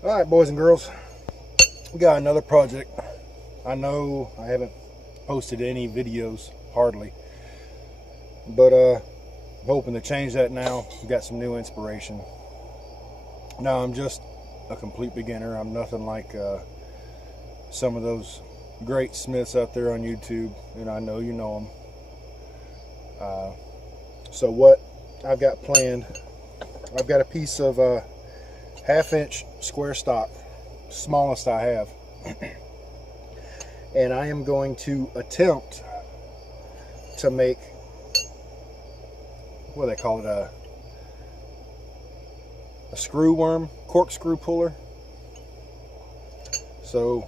All right, boys and girls, we got another project. I know I haven't posted any videos, hardly, but I'm hoping to change that now. We've got some new inspiration. Now, I'm just a complete beginner. I'm nothing like some of those great smiths out there on YouTube, and I know you know them. So what I've got planned, I've got a piece of 1/2 inch square stock, smallest I have, and I am going to attempt to make, what do they call it, a screw worm, corkscrew puller. So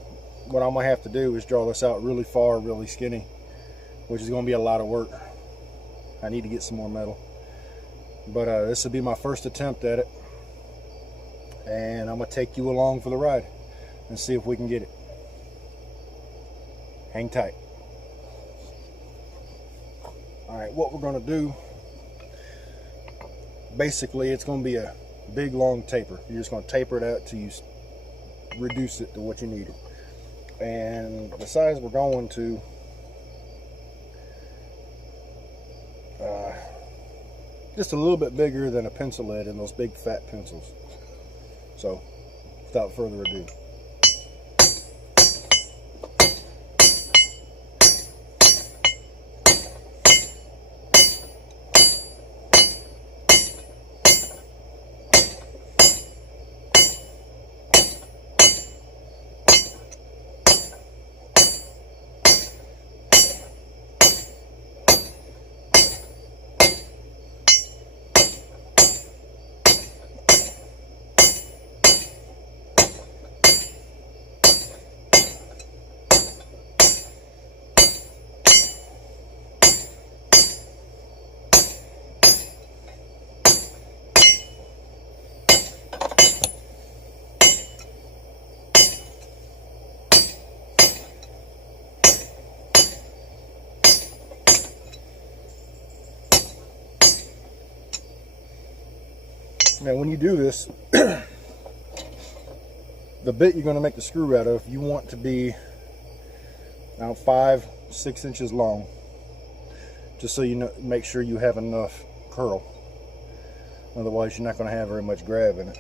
what I'm gonna have to do is draw this out really far, really skinny, which is gonna be a lot of work. I need to get some more metal, but this will be my first attempt at it, and I'm gonna take you along for the ride and see if we can get it. Hang tight. All right, what we're gonna do, basically it's gonna be a big long taper. You're just gonna taper it out till you reduce it to what you need it. And the size we're going to, just a little bit bigger than a pencil lead in those big fat pencils. So without further ado, now when you do this, the bit you're going to make the screw out of, you want to be now 5-6 inches long, just so you know, make sure you have enough curl. Otherwise you're not going to have very much grab in it.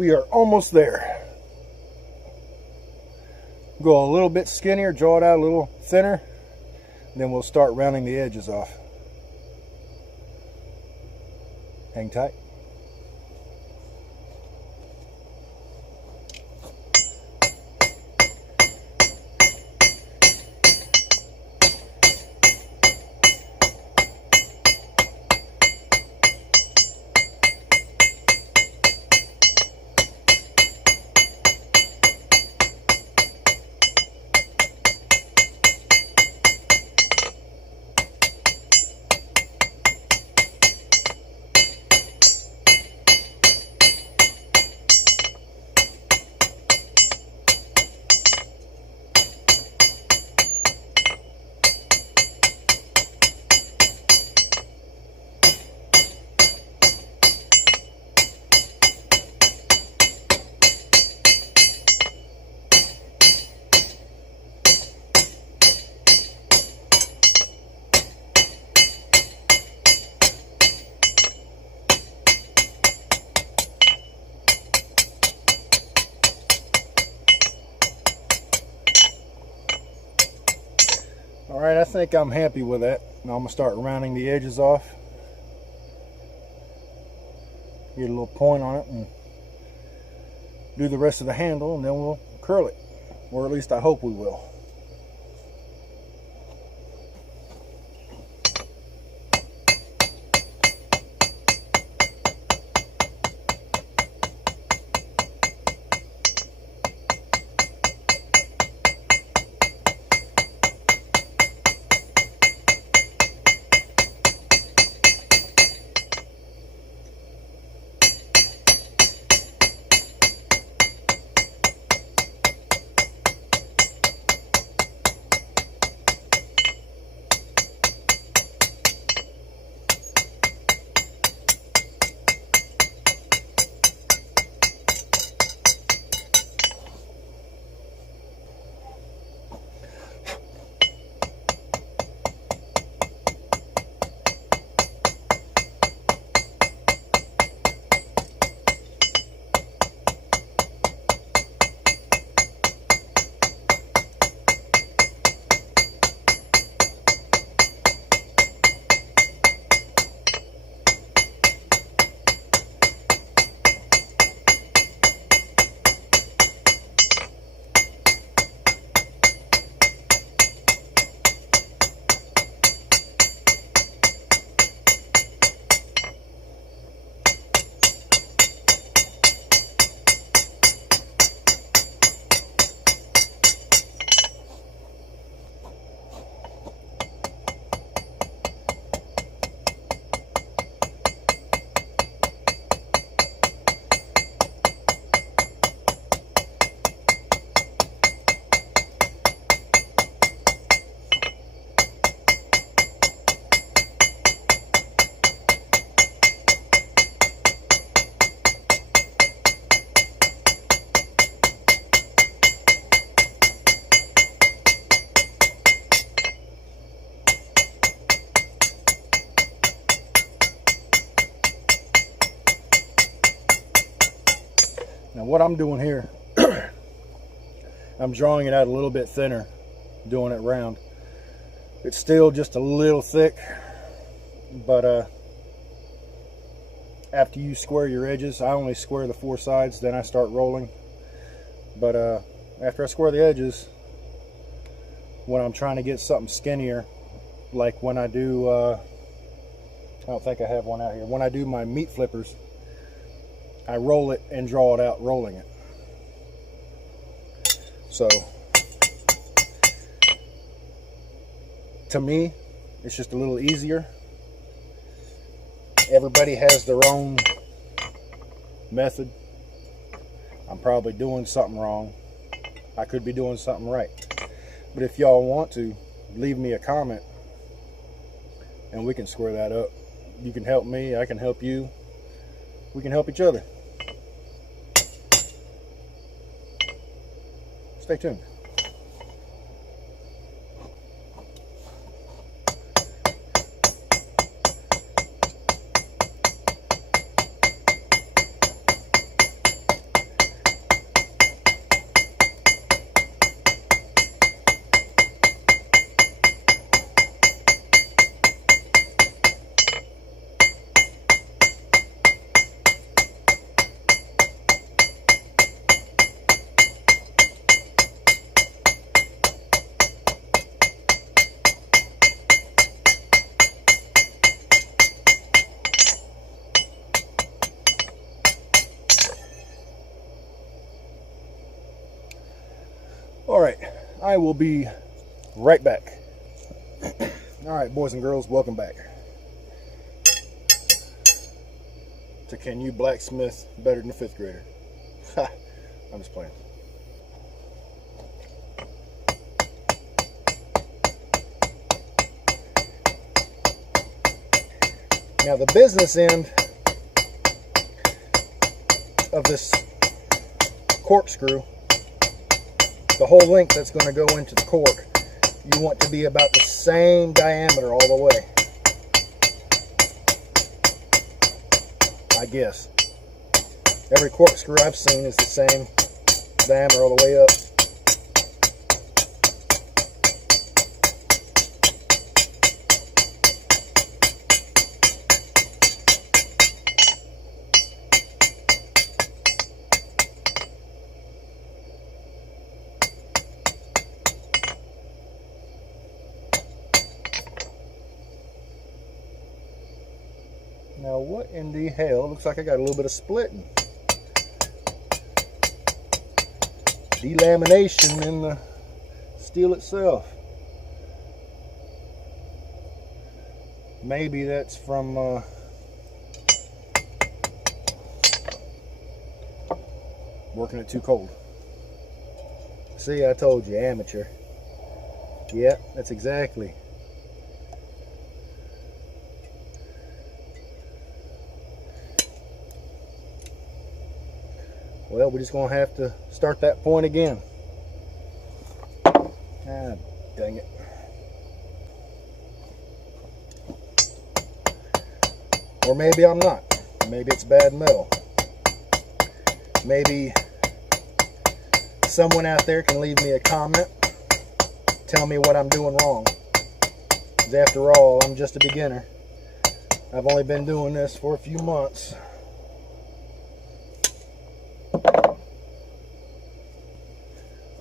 We are almost there. Go a little bit skinnier, draw it out a little thinner, then we'll start rounding the edges off. Hang tight. Alright, I think I'm happy with that. Now I'm going to start rounding the edges off. Get a little point on it and do the rest of the handle, and then we'll curl it. Or at least I hope we will. Now what I'm doing here, I'm drawing it out a little bit thinner, doing it round. It's still just a little thick, but after you square your edges, I only square the 4 sides, then I start rolling. But after I square the edges, when I'm trying to get something skinnier, like when I do, I don't think I have one out here, when I do my meat flippers, I roll it and draw it out rolling it. So to me, it's just a little easier. Everybody has their own method. I'm probably doing something wrong. I could be doing something right. But if y'all want to, leave me a comment and we can square that up. You can help me, I can help you. We can help each other. Stay tuned. All right, I will be right back. All right, boys and girls, welcome back to Can You Blacksmith Better Than a Fifth Grader? Ha, I'm just playing. Now the business end of this corkscrew, the whole length that's going to go into the cork, you want to be about the same diameter all the way. I guess. Every corkscrew I've seen is the same diameter all the way up. Now what in the hell? Looks like I got a little bit of splitting. Delamination in the steel itself. Maybe that's from working it too cold. See, I told you, amateur. Yeah, that's exactly. Well, we're just going to have to start that point again. Ah, dang it. Or maybe I'm not. Maybe it's bad metal. Maybe someone out there can leave me a comment, tell me what I'm doing wrong. Because after all, I'm just a beginner. I've only been doing this for a few months.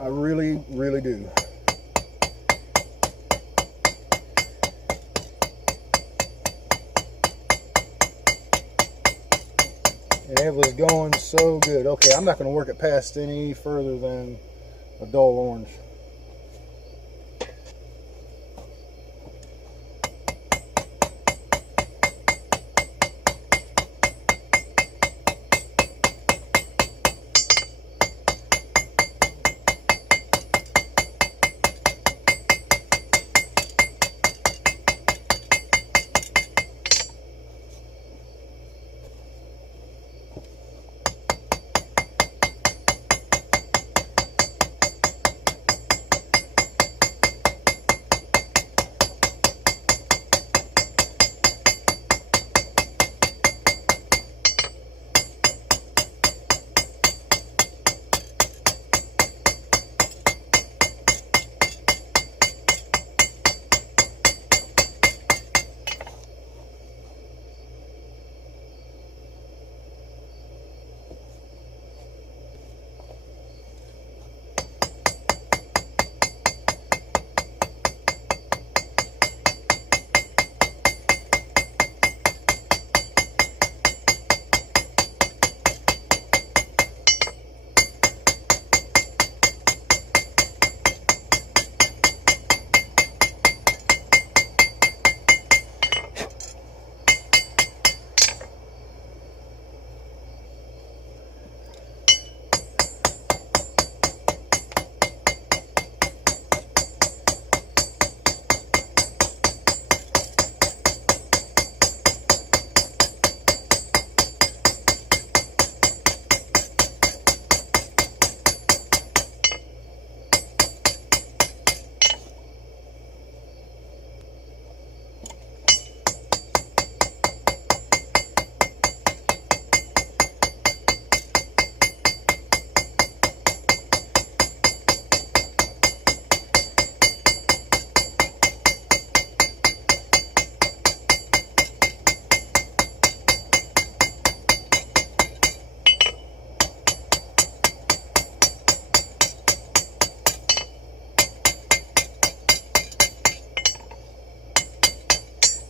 I really, really do. And it was going so good. Okay, I'm not going to work it past any further than a dull orange.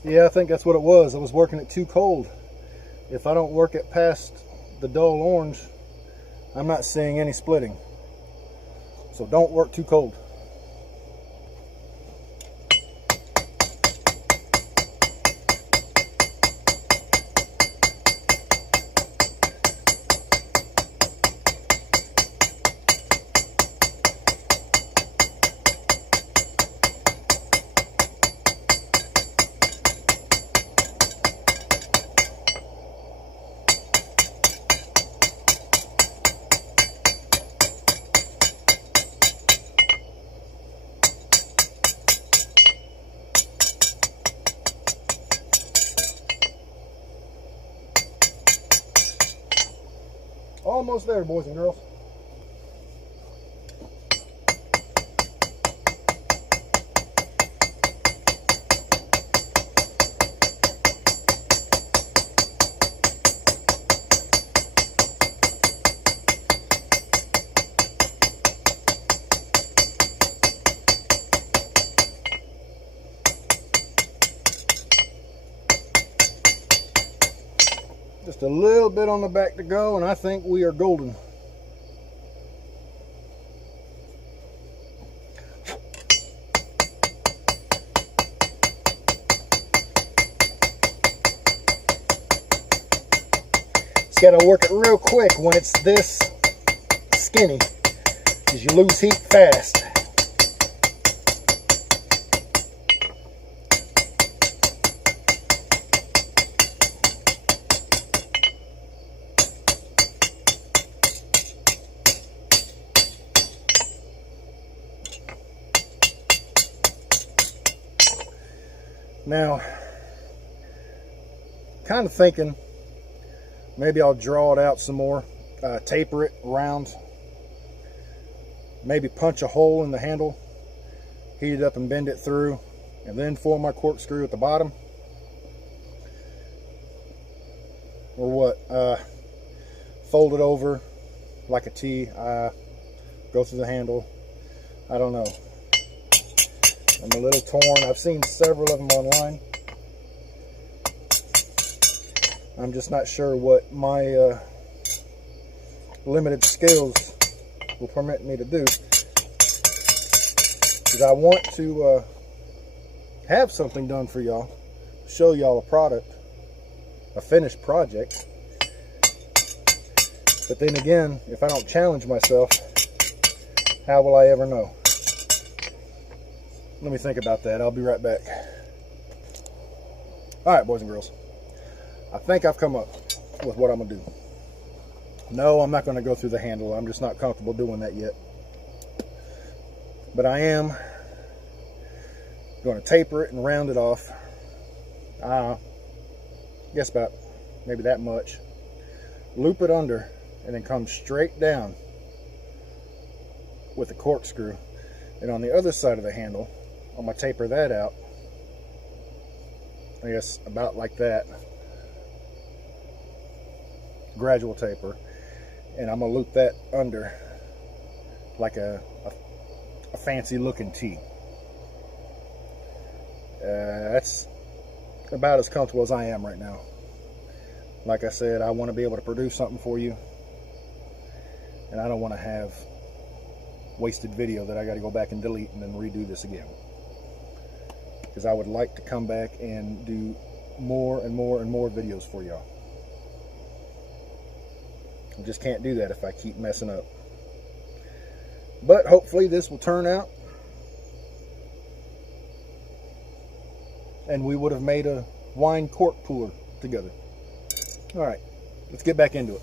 Yeah, I think that's what it was. I was working it too cold. If I don't work it past the dull orange, I'm not seeing any splitting. So don't work too cold. Almost there, boys and girls. Just a little bit on the back to go, and I think we are golden. Just got to work it real quick when it's this skinny, because you lose heat fast. Now, kind of thinking maybe I'll draw it out some more, taper it around, maybe punch a hole in the handle, heat it up and bend it through, and then form my corkscrew at the bottom. Or what, fold it over like a T, go through the handle. I don't know. I'm a little torn. I've seen several of them online. I'm just not sure what my limited skills will permit me to do. Because I want to have something done for y'all, show y'all a product, a finished project. But then again, if I don't challenge myself, how will I ever know? Let me think about that. I'll be right back. All right, boys and girls. I think I've come up with what I'm going to do. No, I'm not going to go through the handle. I'm just not comfortable doing that yet. But I am going to taper it and round it off. Guess about maybe that much. Loop it under and then come straight down with the corkscrew. And on the other side of the handle, I'm going to taper that out, I guess about like that, gradual taper, and I'm going to loop that under like a fancy looking T. That's about as comfortable as I am right now. Like I said, I want to be able to produce something for you, and I don't want to have wasted video that I got to go back and delete and then redo this again. Because I would like to come back and do more and more and more videos for y'all. I just can't do that if I keep messing up. But hopefully this will turn out and we would have made a wine cork cooler together. All right, let's get back into it.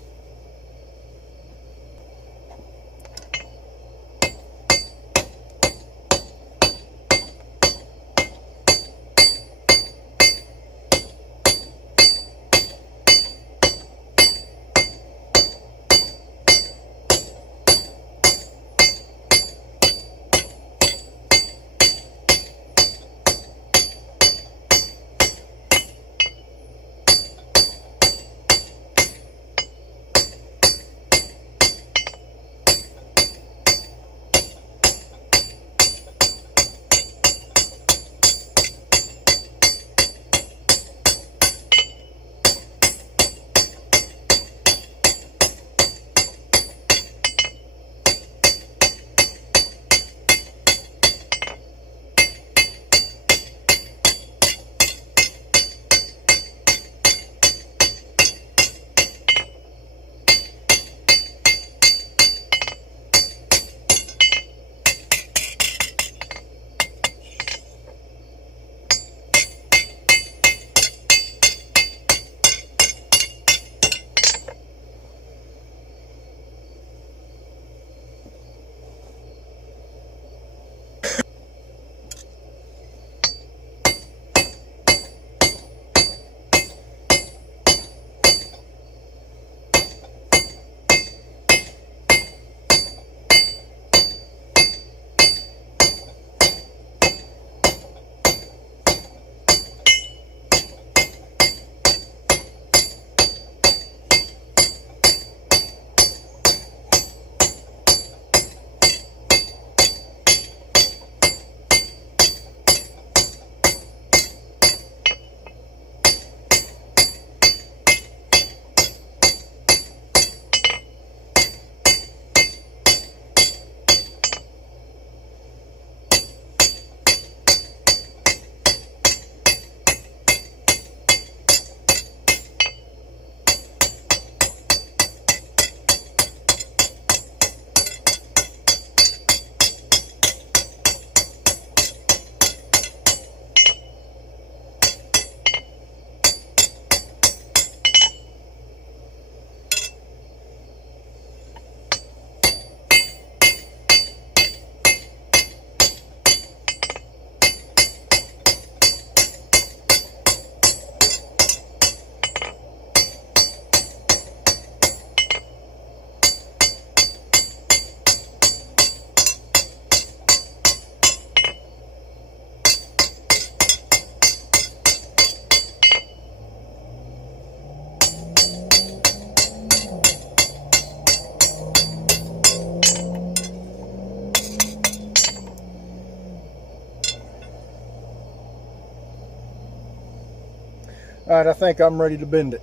All right, I think I'm ready to bend it.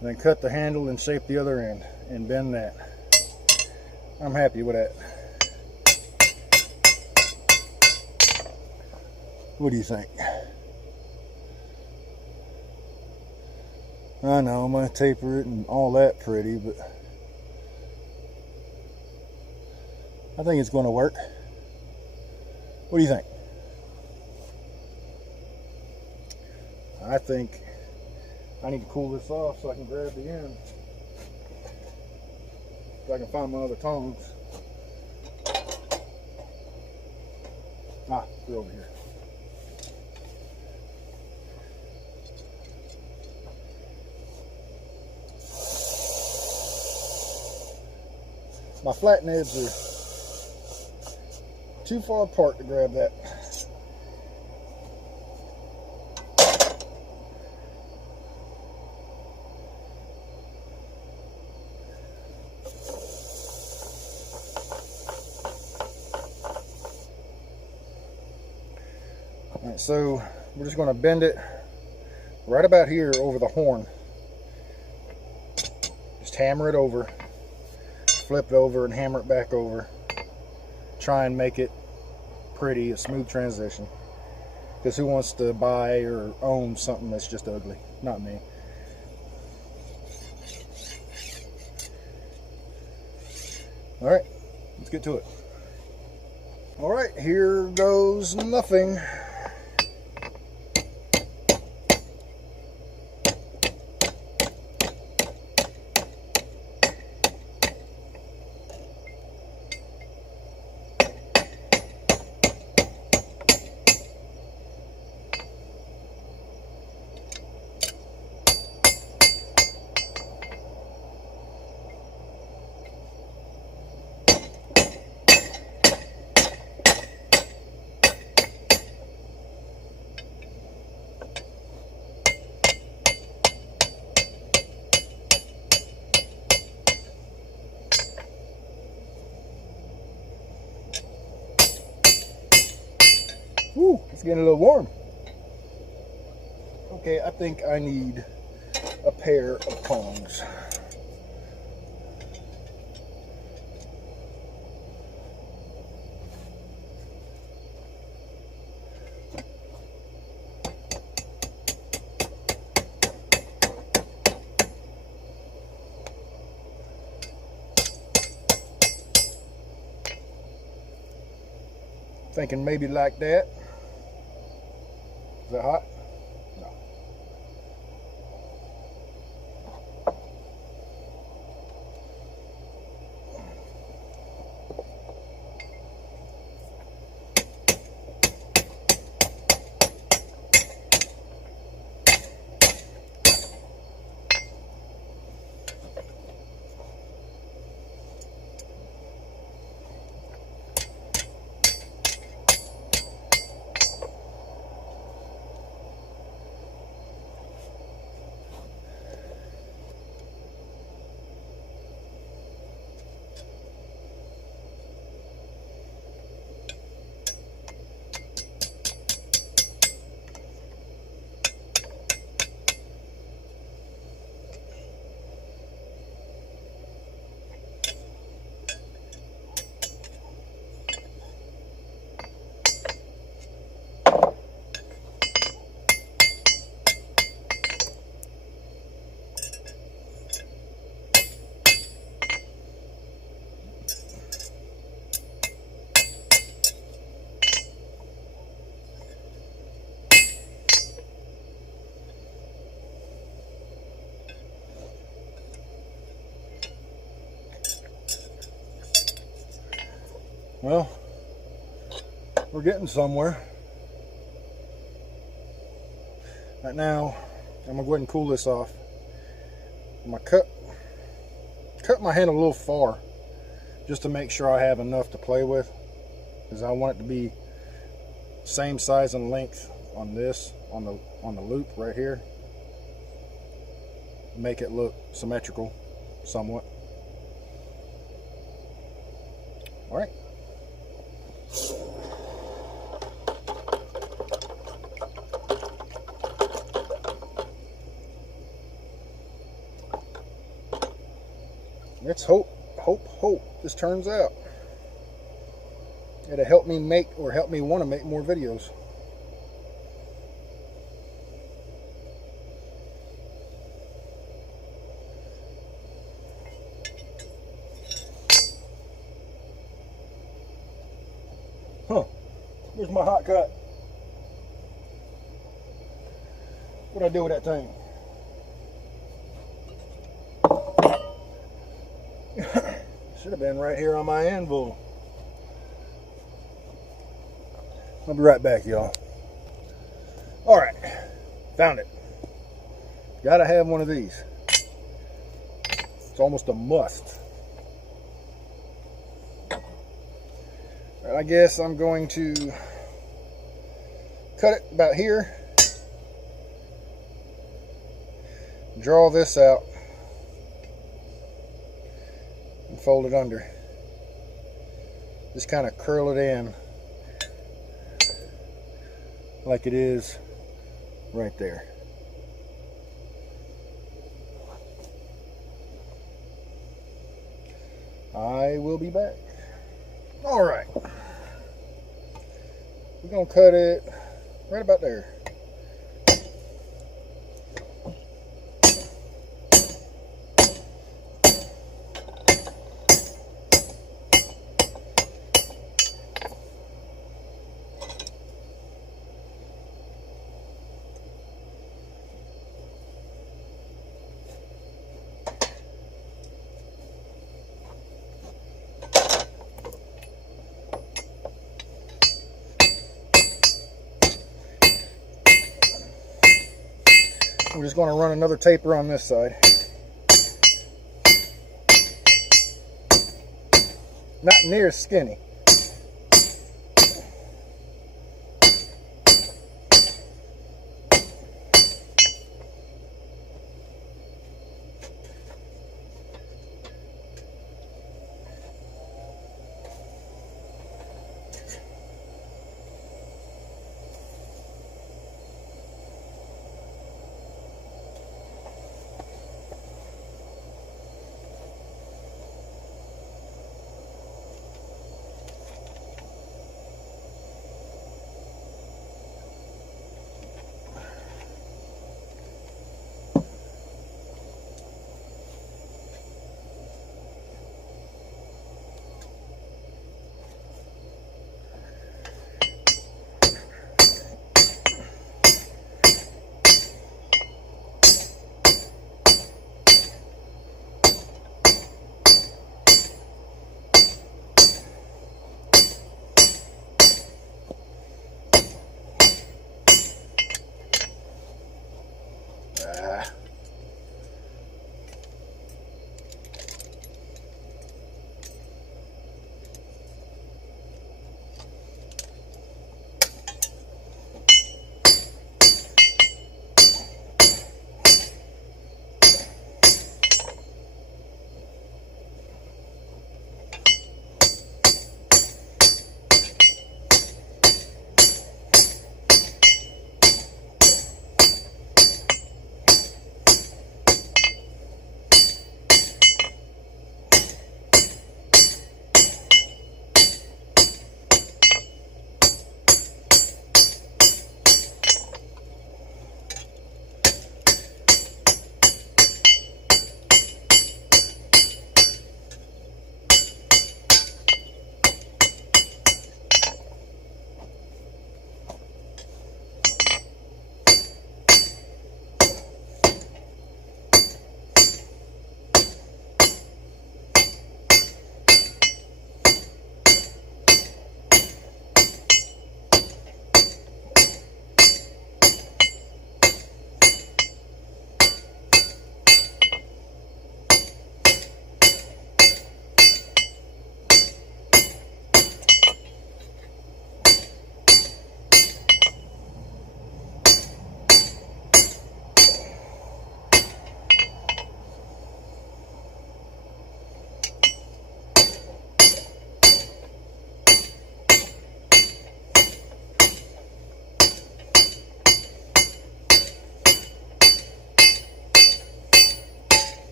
Then cut the handle and shape the other end and bend that. I'm happy with that. What do you think? I know I'm going to taper it and all that pretty, but I think it's going to work. What do you think? I think I need to cool this off so I can grab the end. So I can find my other tongs. Ah, they're over here. My flat nibs are too far apart to grab that. All right, so we're just going to bend it right about here over the horn. Just hammer it over, flip it over and hammer it back over. Try and make it pretty, a smooth transition. Because who wants to buy or own something that's just ugly? Not me. All right, let's get to it. All right, here goes nothing. Woo, it's getting a little warm. Okay, I think I need a pair of tongs. Thinking maybe like that. Is that hot? No. Well, we're getting somewhere. Right now, I'm gonna go ahead and cool this off. I'm gonna cut my hand a little far, just to make sure I have enough to play with, because I want it to be same size and length on this, on the loop right here. Make it look symmetrical, somewhat. All right. let's hope this turns out. It'll help me make, or help me want to make more videos. Huh, where's my hot cut? What'd I do with that thing? Should have been right here on my anvil. I'll be right back, y'all. Alright, found it. Gotta have one of these. It's almost a must. I guess I'm going to cut it about here. Draw this out. And fold it under. Just kind of curl it in like it is right there. I will be back. All right, we're gonna cut it right about there. We're just going to run another taper on this side. Not near as skinny.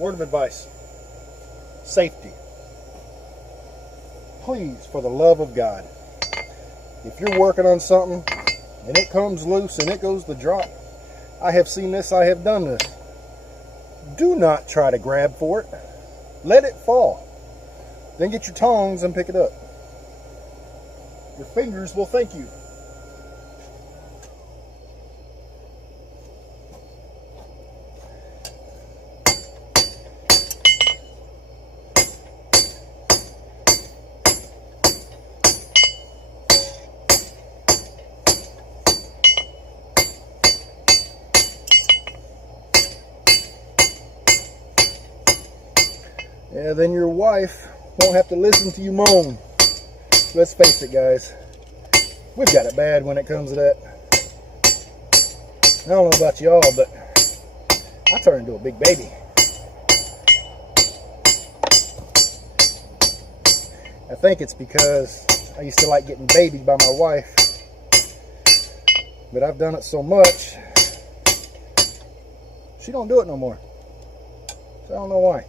word of advice. Safety. Please, for the love of God, if you're working on something and it comes loose and it goes to drop, I have seen this, I have done this. Do not try to grab for it. Let it fall. Then get your tongs and pick it up. Your fingers will thank you. Yeah, then your wife won't have to listen to you moan. Let's face it, guys. We've got it bad when it comes to that. I don't know about y'all, but I turn into a big baby. I think it's because I used to like getting babied by my wife. But I've done it so much, she don't do it no more. So I don't know why.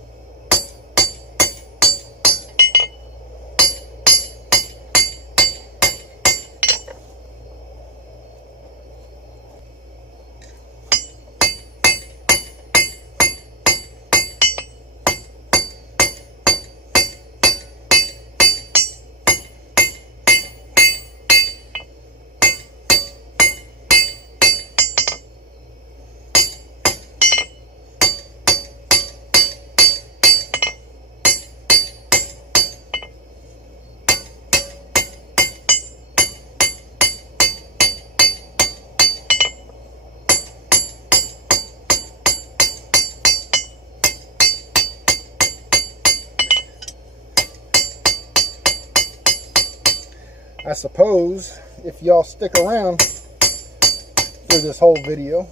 I suppose if y'all stick around through this whole video,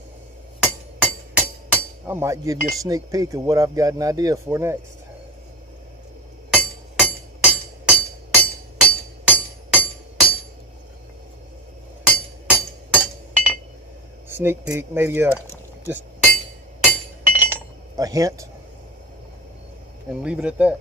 I might give you a sneak peek of what I've got an idea for next. Sneak peek, maybe just a hint, and leave it at that.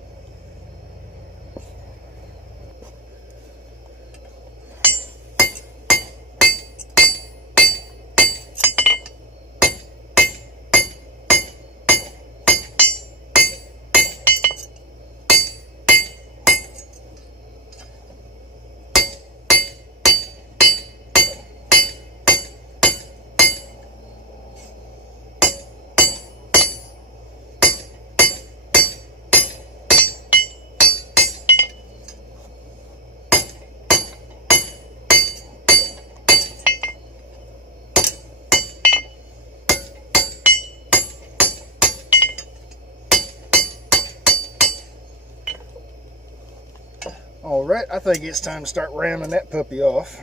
Alright, I think it's time to start ramming that puppy off.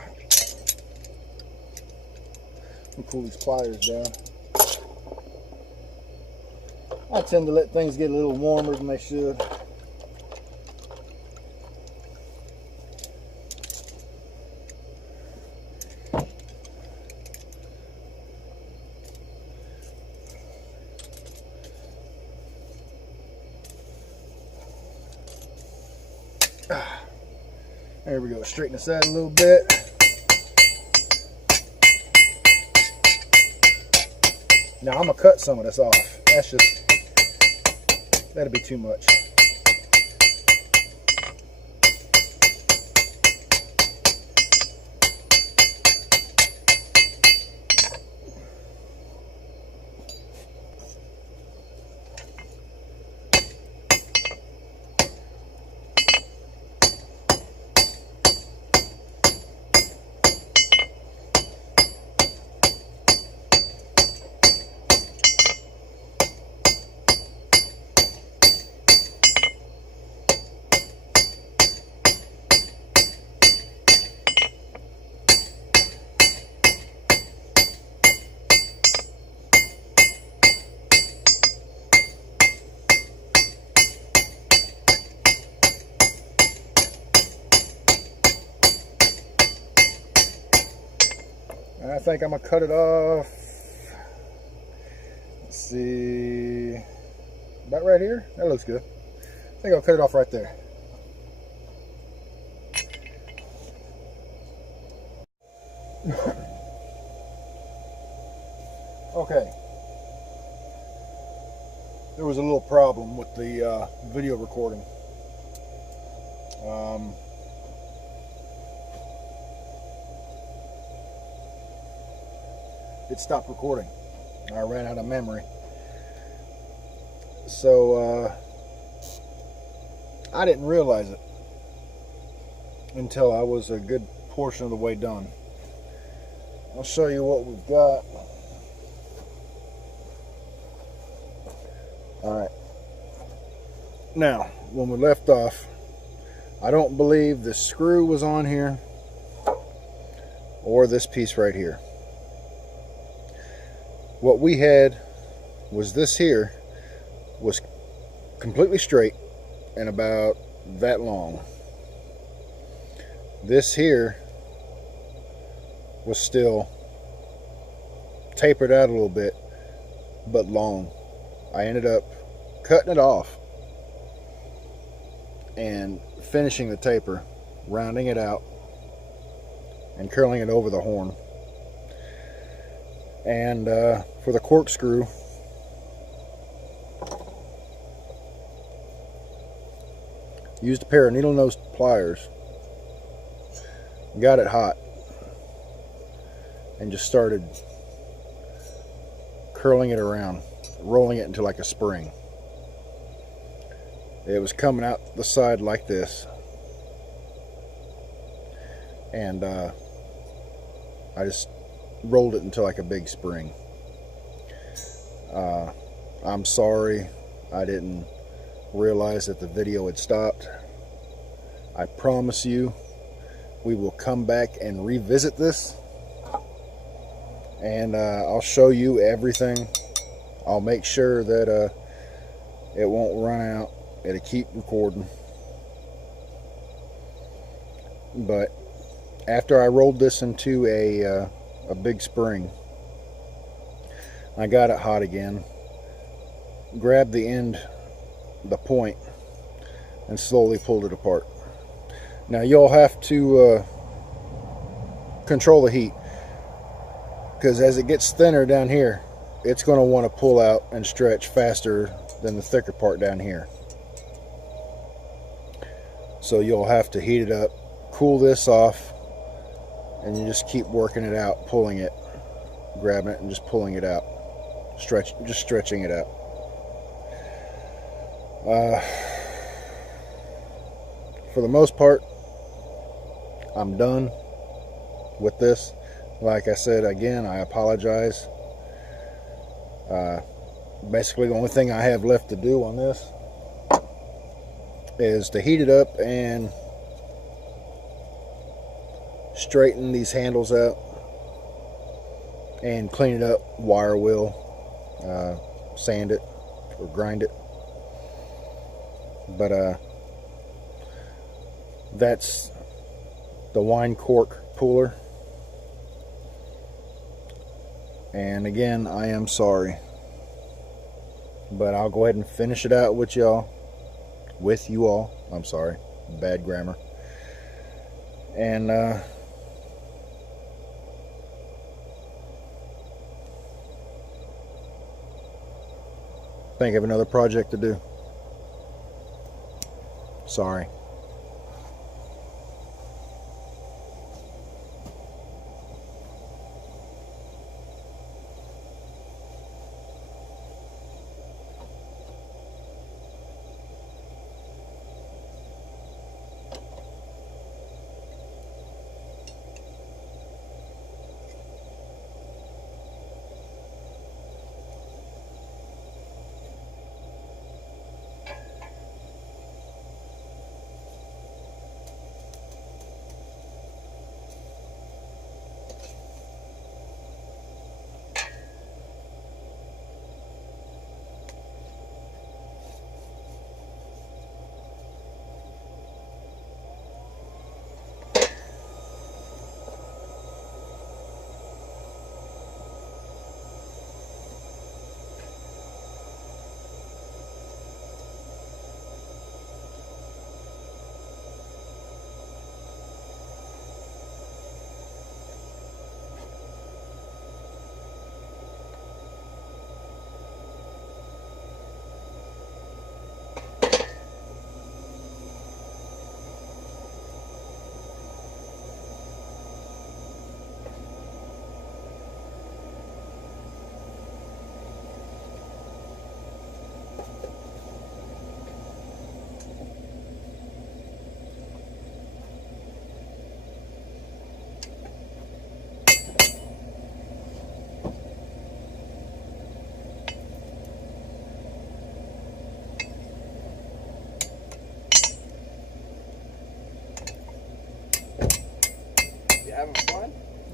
Let me pull these pliers down. I tend to let things get a little warmer than they should. There we go, straighten this out a little bit. Now I'm gonna cut some of this off. That's just, that'd be too much. I think I'm gonna cut it off. Let's see. About right here? That looks good. I think I'll cut it off right there. Okay. There was a little problem with the video recording. It stopped recording. I ran out of memory. So I didn't realize it until I was a good portion of the way done. I'll show you what we've got. Alright. Now, when we left off, I don't believe the screw was on here or this piece right here. What we had was this here was completely straight and about that long. This here was still tapered out a little bit, but long. I ended up cutting it off and finishing the taper, rounding it out and curling it over the horn. And for the corkscrew, used a pair of needle nose pliers, got it hot, and just started curling it around, rolling it into like a spring. It was coming out the side like this, and I just rolled it into like a big spring. I'm sorry I didn't realize that the video had stopped. I promise you we will come back and revisit this, and I'll show you everything. I'll make sure that it won't run out. It'll keep recording. But after I rolled this into a big spring, I got it hot again, grabbed the end, the point, and slowly pulled it apart. Now you'll have to control the heat, because as it gets thinner down here, it's going to want to pull out and stretch faster than the thicker part down here. So you'll have to heat it up, cool this off, and you just keep working it out, pulling it, grabbing it and just pulling it out, just stretching it out. For the most part, I'm done with this. Like I said, again, I apologize. Basically the only thing I have left to do on this is to heat it up and straighten these handles out and clean it up, wire wheel, sand it or grind it. But that's the wine cork puller. And again, I am sorry, but I'll go ahead and finish it out with y'all. With you all. I'm sorry, bad grammar. And think of another project to do. Sorry.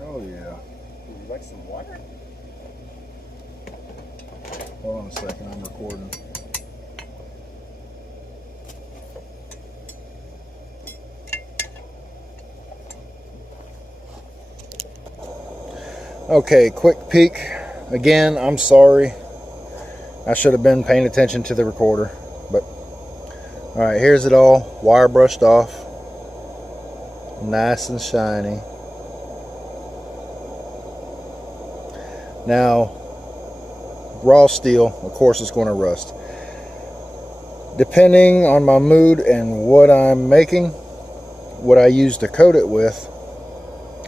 Oh yeah. Would you like some water? Hold on a second, I'm recording. Okay, quick peek. Again, I'm sorry. I should have been paying attention to the recorder. But alright, here's it all. Wire brushed off. Nice and shiny. Now, raw steel, of course, it's going to rust. Depending on my mood and what I'm making, what I use to coat it with,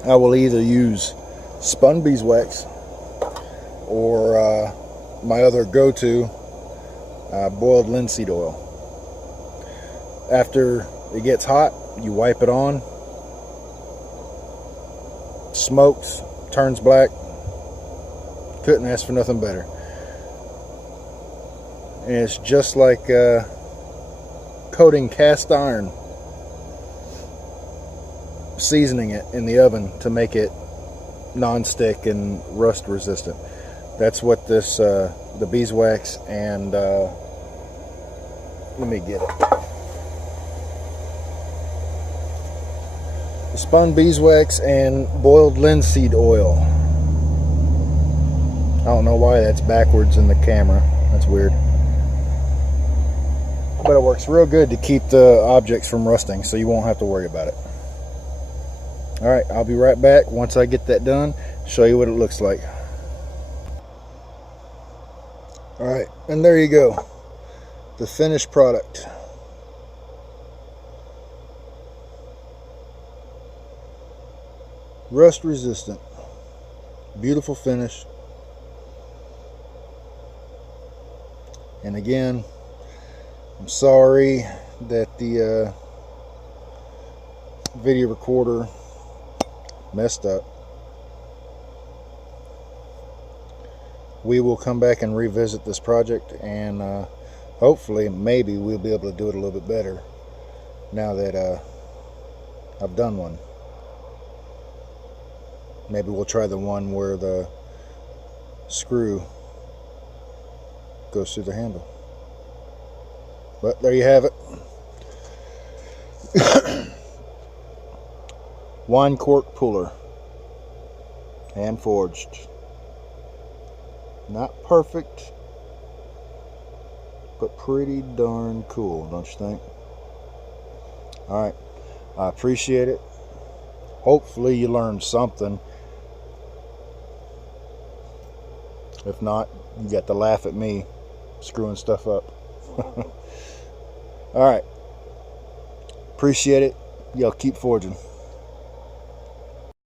I will either use spun beeswax or my other go-to, boiled linseed oil. After it gets hot, you wipe it on, smokes, turns black. Couldn't ask for nothing better. And it's just like coating cast iron, seasoning it in the oven to make it non-stick and rust resistant. That's what this the beeswax and let me get it. The spun beeswax and boiled linseed oil. I don't know why that's backwards in the camera. That's weird. But it works real good to keep the objects from rusting, so you won't have to worry about it. Alright, I'll be right back once I get that done, show you what it looks like. Alright, and there you go. The finished product. Rust resistant. Beautiful finish. And again, I'm sorry that the video recorder messed up. We will come back and revisit this project, and hopefully, maybe we'll be able to do it a little bit better now that I've done one. Maybe we'll try the one where the screw goes through the handle. But there you have it. Wine cork puller, hand forged. Not perfect, but pretty darn cool, don't you think? Alright, I appreciate it. Hopefully you learned something. If not, you got to laugh at me screwing stuff up. Alright, appreciate it. Y'all keep forging.